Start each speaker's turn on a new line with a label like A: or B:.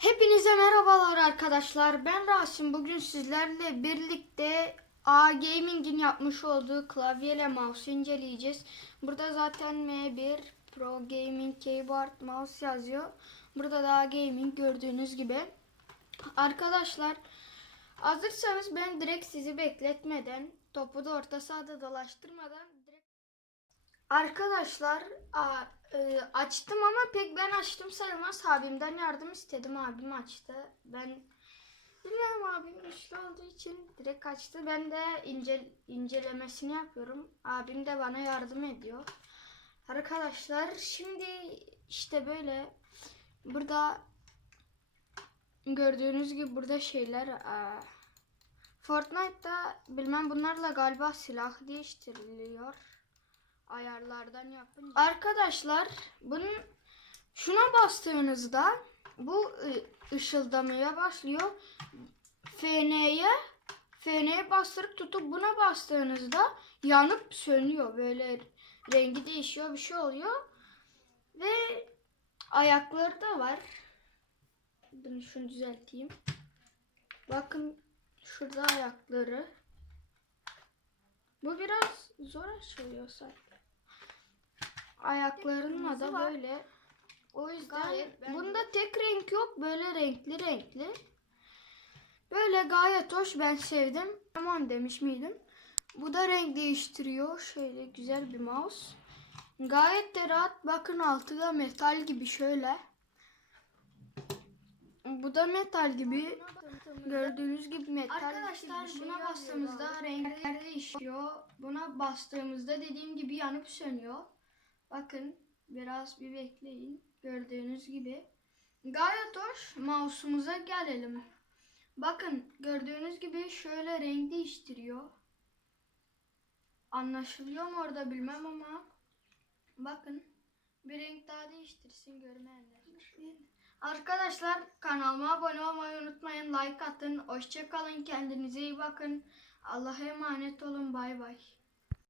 A: Hepinize merhabalar arkadaşlar. Ben Rasim. Bugün sizlerle birlikte A Gaming'in yapmış olduğu klavyeyle mouse inceleyeceğiz. Burada zaten M1 Pro Gaming Keyboard Mouse yazıyor. Burada da A Gaming gördüğünüz gibi. Arkadaşlar hazırsanız ben direkt sizi bekletmeden topu da orta sahada dolaştırmadan Arkadaşlar e, açtım ama pek ben açtım sayılmaz. Abimden yardım istedim. Abim açtı. Ben bilmiyorum abim güçlü olduğu için direkt açtı. Ben de ince, incelemesini yapıyorum. Abim de bana yardım ediyor. Arkadaşlar şimdi işte böyle burada gördüğünüz gibi burada şeyler aa, Fortnite'da bilmem bunlarla galiba silah değiştiriliyor ayarlardan yapınca. Arkadaşlar bunun şuna bastığınızda bu ışıldamaya başlıyor. FN'ye FN'ye bastırıp tutup buna bastığınızda yanıp sönüyor. Böyle rengi değişiyor bir şey oluyor. Ve ayakları da var. Bunu şunu düzelteyim. Bakın şurada ayakları. Bu biraz zor açılıyor sanki. Ayaklarınla da böyle. O yüzden
B: Gayet ben-
A: bunda tek renk yok. Böyle renkli renkli. Böyle gayet hoş. Ben sevdim. Aman demiş miydim? Bu da renk değiştiriyor. Şöyle güzel bir mouse. Gayet de rahat. Bakın altı da metal gibi şöyle. Bu da metal gibi. Gördüğünüz gibi metal
B: Arkadaşlar,
A: gibi şey
B: buna
A: bastığımızda renkler değişiyor. Buna bastığımızda dediğim gibi yanıp sönüyor. Bakın biraz bir bekleyin. Gördüğünüz gibi. Gayet hoş. Mouse'umuza gelelim. Bakın gördüğünüz gibi şöyle renk değiştiriyor. Anlaşılıyor mu orada bilmem ama. Bakın bir renk daha değiştirsin görmeyenler. Arkadaşlar kanalıma abone olmayı unutmayın. Like atın. Hoşçakalın. Kendinize iyi bakın. Allah'a emanet olun. Bay bay.